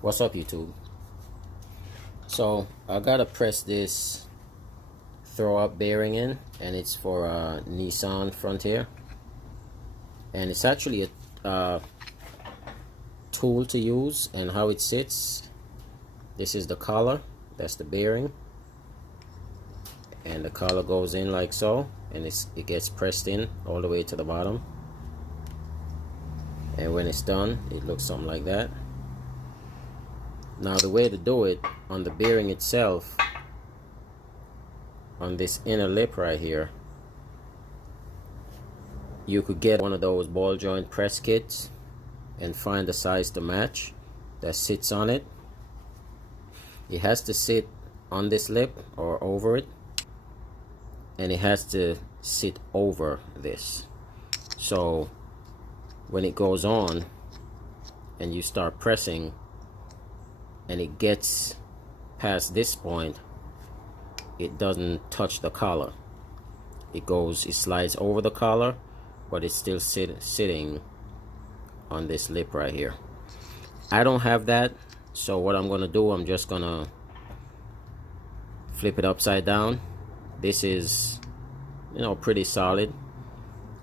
What's up, YouTube? So I gotta press this throw up bearing in, and it's for a Nissan Frontier, and it's actually a tool to use. And how it sits, this is the collar, that's the bearing, and the collar goes in like so, and it gets pressed in all the way to the bottom, and when it's done it looks something like that. Now the way to do it, on the bearing itself, on this inner lip right here, you could get one of those ball joint press kits and find the size to match that sits on it. It has to sit on this lip or over it, and it has to sit over this. So when it goes on and you start pressing and it gets past this point, it doesn't touch the collar. It slides over the collar, but it's still sitting on this lip right here. I don't have that, so what I'm gonna do, I'm just gonna flip it upside down. This is, pretty solid.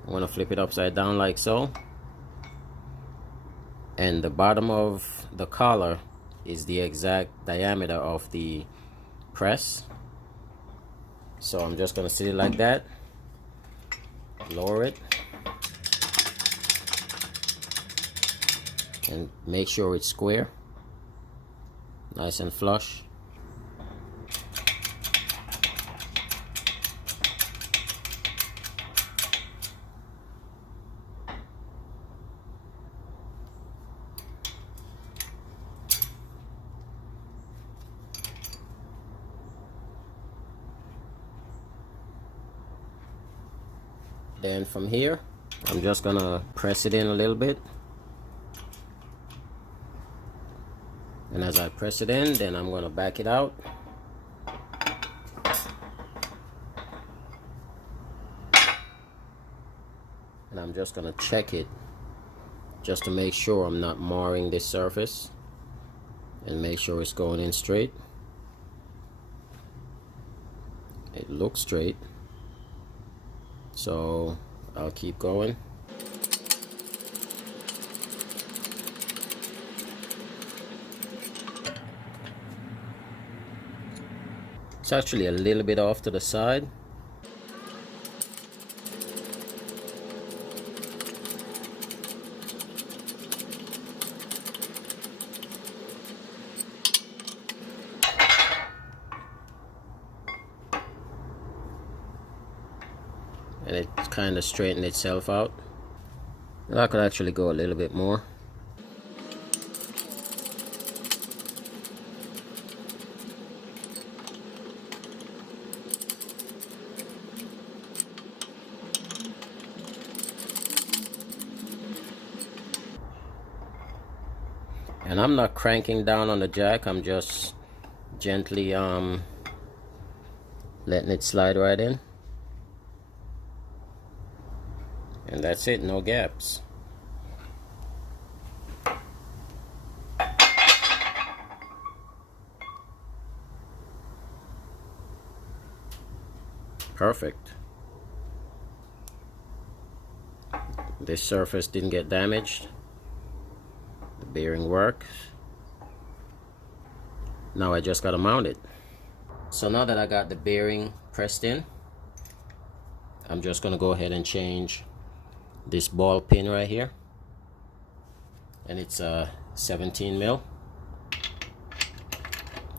I'm gonna flip it upside down like so, and the bottom of the collar is the exact diameter of the press. So I'm just gonna sit it like that, lower it, and make sure it's square, nice and flush. Then from here, I'm just gonna press it in a little bit, and as I press it in, then I'm gonna back it out, and I'm just gonna check it just to make sure I'm not marring this surface, and make sure it's going in straight. It looks straight, so I'll keep going. It's actually a little bit off to the side. And it kind of straightened itself out. And I could actually go a little bit more. And I'm not cranking down on the jack, I'm just gently letting it slide right in. And that's it, no gaps. Perfect. This surface didn't get damaged. The bearing works. Now I just gotta mount it. So now that I got the bearing pressed in, I'm just gonna go ahead and change this ball pin right here, and it's a 17 mil.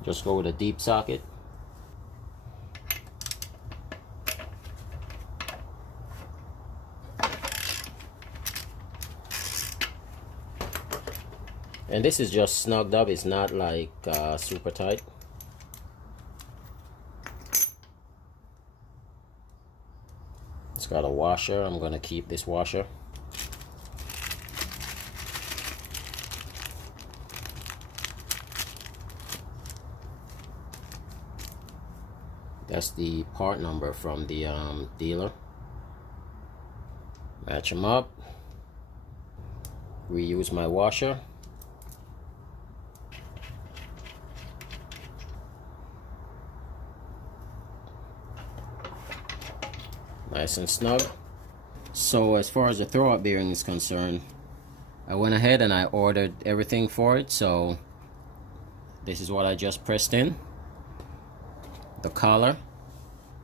Just go with a deep socket. And this is just snugged up, it's not like super tight. It's got a washer. I'm gonna keep this washer. That's the part number from the dealer. Match them up. Reuse my washer. nice and snug. So as far as the throwout bearing is concerned, I went ahead and I ordered everything for it. So this is what I just pressed in. The collar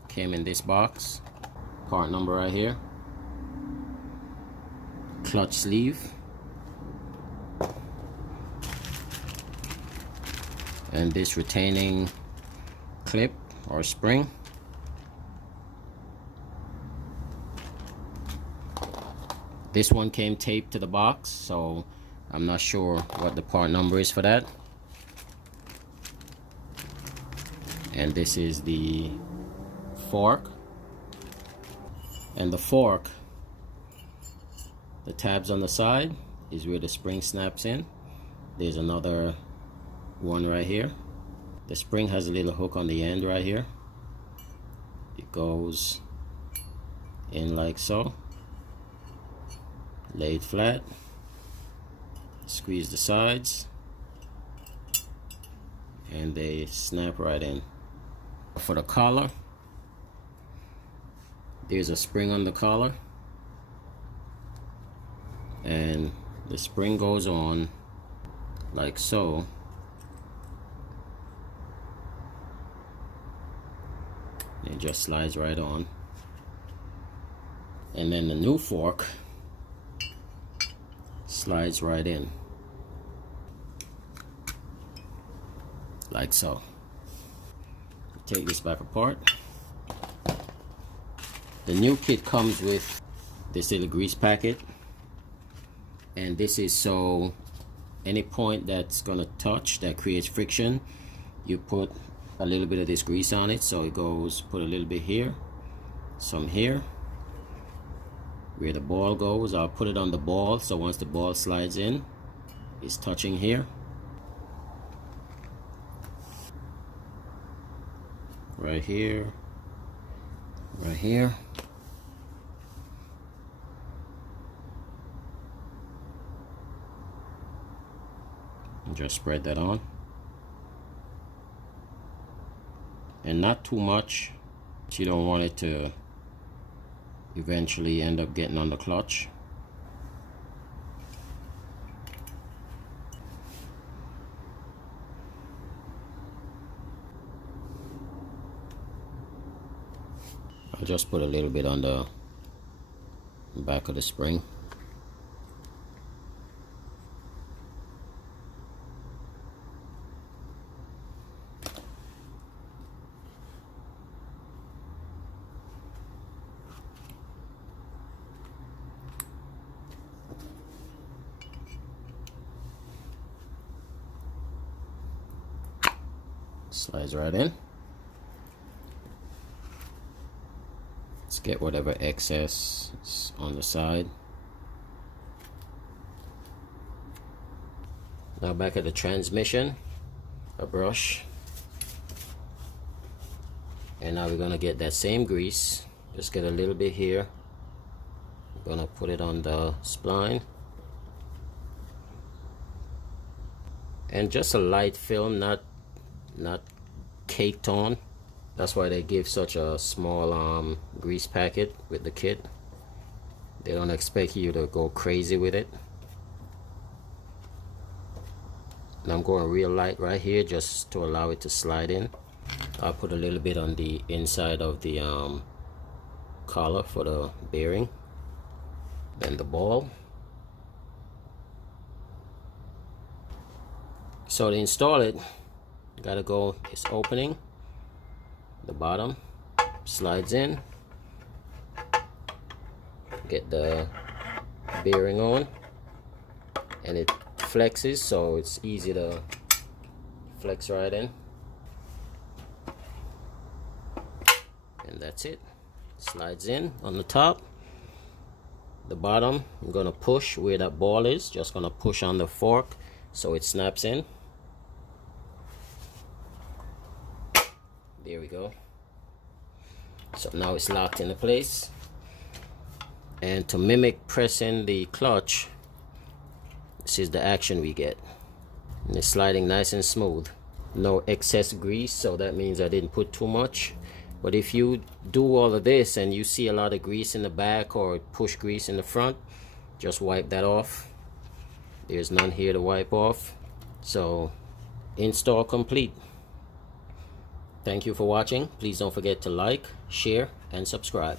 came in this box, part number right here, clutch sleeve, and this retaining clip or spring. This one came taped to the box, so I'm not sure what the part number is for that. And this is the fork. And the fork, the tabs on the side is where the spring snaps in. There's another one right here. The spring has a little hook on the end right here. It goes in like so. Lay it flat, squeeze the sides, and they snap right in. For the collar, there's a spring on the collar, and the spring goes on like so. It just slides right on. And then the new fork slides right in like so. Take this back apart. The new kit comes with this little grease packet, and this is so any point that's gonna touch that creates friction, you put a little bit of this grease on it. So it goes, put a little bit here, some here. Where the ball goes, I'll put it on the ball, so once the ball slides in, it's touching here. Right here, right here. And just spread that on. And not too much, but you don't want it to eventually end up getting on the clutch. I'll just put a little bit on the back of the spring. Slides right in. Let's get whatever excess is on the side. Now back at the transmission, a brush. And now we're gonna get that same grease. Just get a little bit here. We're gonna put it on the spline. And just a light film, not caked on. That's why they give such a small grease packet with the kit. They don't expect you to go crazy with it. And I'm going real light right here just to allow it to slide in. I'll put a little bit on the inside of the collar for the bearing. Then the ball. So to install it, gotta go this opening, the bottom slides in, get the bearing on, and it flexes, so it's easy to flex right in, and that's it. Slides in on the top. The bottom, I'm gonna push where that ball is, just gonna push on the fork so it snaps in. There we go. So now it's locked into place. And to mimic pressing the clutch, this is the action we get. And it's sliding nice and smooth. No excess grease, so that means I didn't put too much. But if you do all of this and you see a lot of grease in the back or push grease in the front, just wipe that off. There's none here to wipe off. So install complete. Thank you for watching. Please don't forget to like, share, and subscribe.